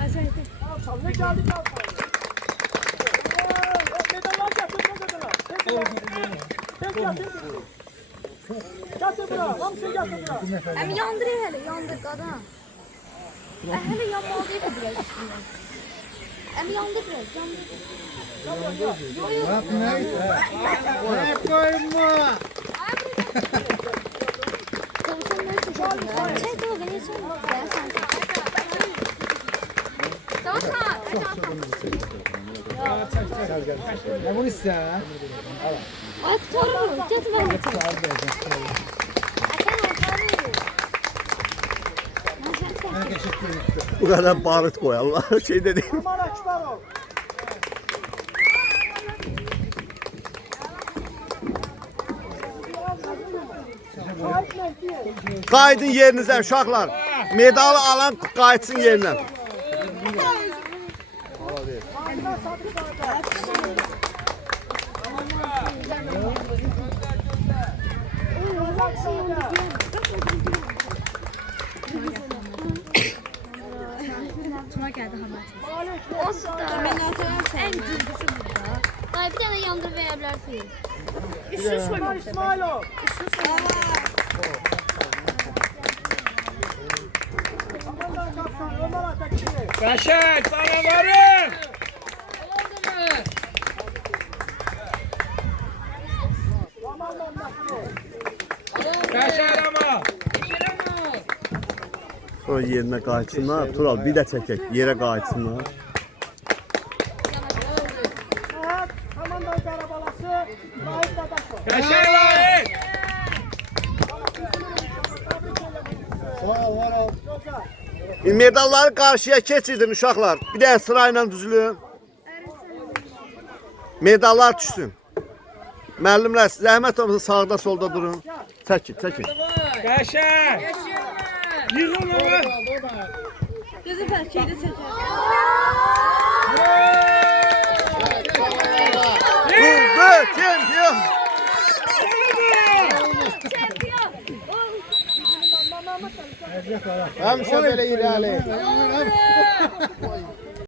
Ne geldi medallar getir, medallar. Getir bura, hamısı getir bura. Hem yandırıyor hele, yandır kadın. Hele yanmalı değil mi biraz? Hem yandır biraz, yandır. Koyma. Ne bunu ister? Ay tutarım, getir ben getir. Bu kadar barut koy Allah şey dedi. Aman akbar ol. Qaydın yerinizə uşaqlar. Medalı alan qayıtsın yerinə. Tuna geldi Hamad. O sütü. En güldüsü burada. Dayı bir tane yandır verebilirsiniz. Üstü soymak. İsmailov. Aman kaptan, Ömer Atakçı. Kaşak sana varın. Aman Mehmetli. Kaşak ama. Sonra yerinə qayıtsınlar. Tural bir də çəkək. Yerə qayıtsınlar. Evet, Hamandan Karabalası, Vahit Dadaşov. Kaşak varın. Sağ ol, var ol. Güzel. Medalları qarşıya keçirdin uşaqlar. Bir də sırayla düzülün. Medallar düşsün. Müəllimlər, zəhmət olmasa sağda solda durun. Çəkin, çəkin. Kaşak. Yığın onu. Gözü farkıyla çeker. Vurdu, çempiyon. Çempiyon. Həmişə belə irəli.